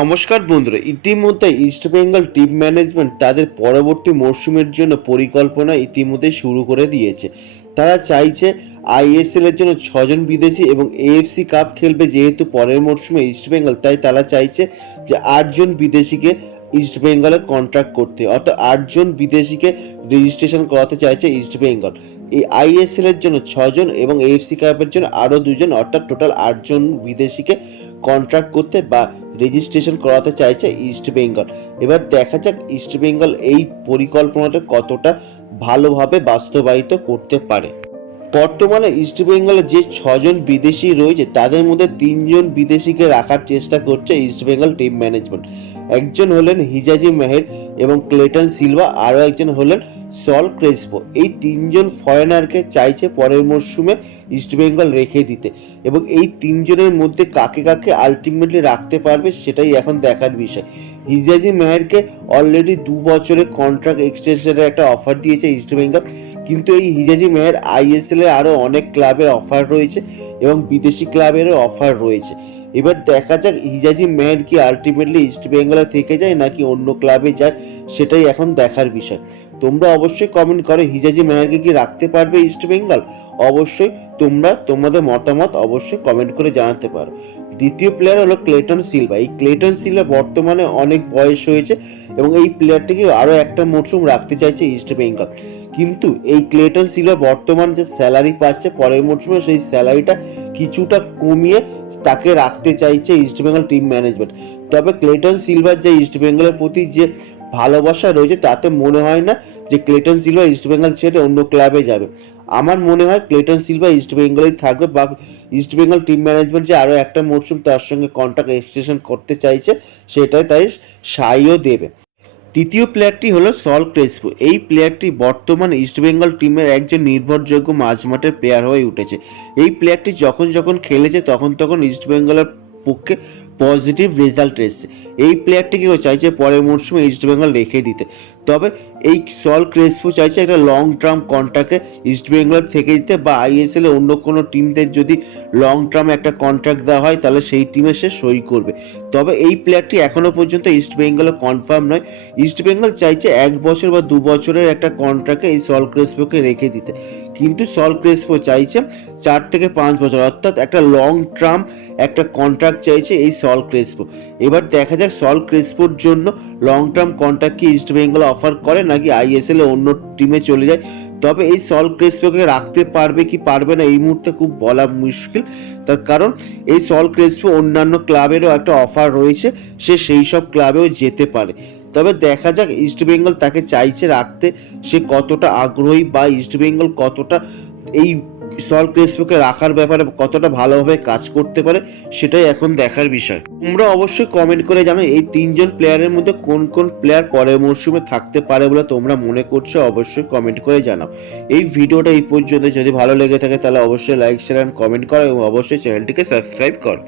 নমস্কার বন্ধুরা, ইতিমধ্যে ইস্ট বেঙ্গল টিম ম্যানেজমেন্ট তাদের পরবর্তী মরশুমের জন্য পরিকল্পনা ইতিমধ্যে শুরু করে দিয়েছে। তারা চাইছে আইএসএল এর জন্য ছজন বিদেশি এবং এএফসি কাপ খেলবে যেহেতু পরের মরশুমে ইস্ট বেঙ্গল তাই তারা চাইছে যে আটজন বিদেশিকে ইস্ট বেঙ্গলে কন্ট্রাক্ট করতে। অর্থাৎ আটজন বিদেশিকে রেজিস্ট্রেশন করাতে চাইছে ইস্ট বেঙ্গল এই আইএসএল এর জন্য ছজন এবং এএফসি কাপের জন্য আরও দুজন, অর্থাৎ টোটাল আটজন বিদেশিকে কন্ট্রাক্ট করতে বা রেজিস্ট্রেশন করাতে চাইছে ইস্ট বেঙ্গল এবার দেখা যাক ইস্ট বেঙ্গল এই পরিকল্পনাটা কতটা ভালোভাবে বাস্তবায়িত করতে পারে। বর্তমানে ইস্ট বেঙ্গলে যে ছজন বিদেশি রয়েছে, তাদের মধ্যে তিনজন বিদেশিকে রাখার চেষ্টা করছে ইস্ট বেঙ্গল টিম ম্যানেজমেন্ট একজন হলেন হিজাজি মেহের এবং ক্লেটন সিলভা, আরও একজন হলেন সল ক্রেসপো। এই তিনজন ফরেনারকে চাইছে পরের মরশুমে ইস্টবেঙ্গল রেখে দিতে এবং এই তিনজনের মধ্যে কাকে কাকে আলটিমেটলি রাখতে পারবে সেটাই এখন দেখার বিষয়। হিজাজি মেহেরকে অলরেডি দু বছরের কন্ট্রাক্ট এক্সটেনশনের একটা অফার দিয়েছে ইস্টবেঙ্গল কিন্তু এই হিজাজি মেহের আইএসএল আরও অনেক ক্লাবের অফার রয়েছে এবং বিদেশি ক্লাবেরও অফার রয়েছে। এবার দেখা যাক হিজাজি মেহের কি আলটিমেটলি ইস্ট বেঙ্গলে থেকে যায় নাকি অন্য ক্লাবে যায়, সেটাই এখন দেখার বিষয়। তোমরা অবশ্যই কমেন্ট করো, হিজাজি মেহেরকে কি রাখতে পারবে ইস্ট বেঙ্গল? অবশ্যই তোমরা তোমাদের মতামত অবশ্যই কমেন্ট করে জানাতে পারো। দ্বিতীয় প্লেয়ার হলো ক্লেটন সিলভা। এই ক্লেটন সিলভা বর্তমানে অনেক বয়স হয়েছে এবং এই প্লেয়ারটিকে আরও একটা মরশুম রাখতে চাইছে ইস্ট বেঙ্গল। কিন্তু এই ক্লেটন সিলভা বর্তমান যে স্যালারি পাচ্ছে, পরের মরশুমে সেই স্যালারিটা কিছুটা কমিয়ে তাকে রাখতে চাইছে ইস্ট বেঙ্গল টিম ম্যানেজমেন্ট তবে ক্লেটন সিলভার যে ইস্ট বেঙ্গলের প্রতি যে ভালোবাসা রয়েছে, তাতে মনে হয় না যে ক্লেটন সিলভা ইস্ট বেঙ্গল ছেড়ে অন্য ক্লাবে যাবে। আমার মনে হয় ক্লেটন সিলভা ইস্ট বেঙ্গলেই থাকবে বা ইস্ট বেঙ্গল টিম ম্যানেজমেন্ট যে আরও একটা মরশুম তার সঙ্গে কন্ট্রাক্ট এক্সটেনশন করতে চাইছে, সেটাই তাই সাইও দেবে। তৃতীয় প্লেয়ারটি হলো সল ক্রেসপো। এই প্লেয়ারটি বর্তমান ইস্টবেঙ্গল টিমের একজন নির্ভরযোগ্য মাঝমাঠের প্লেয়ার হয়ে উঠেছে। এই প্লেয়ারটি যখন যখন খেলেছে, তখন তখন ইস্টবেঙ্গলের পক্ষে পজিটিভ রেজাল্ট এসেছে। এই প্লেয়ারটিকেও চাইছে? পরের মরশুমে ইস্টবেঙ্গল রেখে দিতে। তবে এই সল ক্রেসপো চাইছে একটা লং টার্ম কন্ট্রাক্টে ইস্টবেঙ্গল থেকে দিতে বা আইএসএল অন্য কোনো টিমদের যদি লং টার্ম একটা কন্ট্রাক্ট দেওয়া হয়, তাহলে সেই টিমে সে সই করবে। তবে এই প্লেয়ারটি এখনও পর্যন্ত ইস্টবেঙ্গলে কনফার্ম নয়। ইস্টবেঙ্গল চাইছে এক বছর বা দু বছরের একটা কন্ট্রাক্টে এই সল ক্রেসপোকে রেখে দিতে। কিন্তু সল ক্রেসপো চাইছে চার থেকে পাঁচ বছর। অর্থাৎ একটা লং টার্ম একটা কন্ট্রাক্ট চাইছে এই সল ক্রেসপো। এবার দেখা যাক সল ক্রেসপোর জন্য লং টার্ম কন্ট্রাক্ট কি ইস্ট বেঙ্গল অফার করে নাকি আইএসএল এ অন্য টিমে চলে যায়। তবে এই সল ক্রেসপোকে রাখতে পারবে কি পারবে না এই মুহূর্তে খুব বলা মুশকিল। তার কারণ এই সল ক্রেসপো অন্যান্য ক্লাবেরও একটা অফার রয়েছে, সে সেই সব ক্লাবেও যেতে পারে। তবে দেখা যাক ইস্ট বেঙ্গল তাকে চাইছে রাখতে, সে কতটা আগ্রহী বা ইস্ট বেঙ্গল কতটা এই সল ক্রেসপোকে রাখার ব্যাপারে কতটা ভালোভাবে কাজ করতে পারে, সেটাই এখন দেখার বিষয়। তোমরা অবশ্যই কমেন্ট করে জানো, এই তিনজন প্লেয়ারের মধ্যে কোন কোন প্লেয়ার পরের মরশুমে থাকতে পারে বলে তোমরা মনে করছ, অবশ্যই কমেন্ট করে জানাও। এই ভিডিওটা এই পর্যন্ত যদি ভালো লেগে থাকে, তাহলে অবশ্যই লাইক শেয়ার অ্যান্ড কমেন্ট করো এবং অবশ্যই চ্যানেলটিকে সাবস্ক্রাইব করো।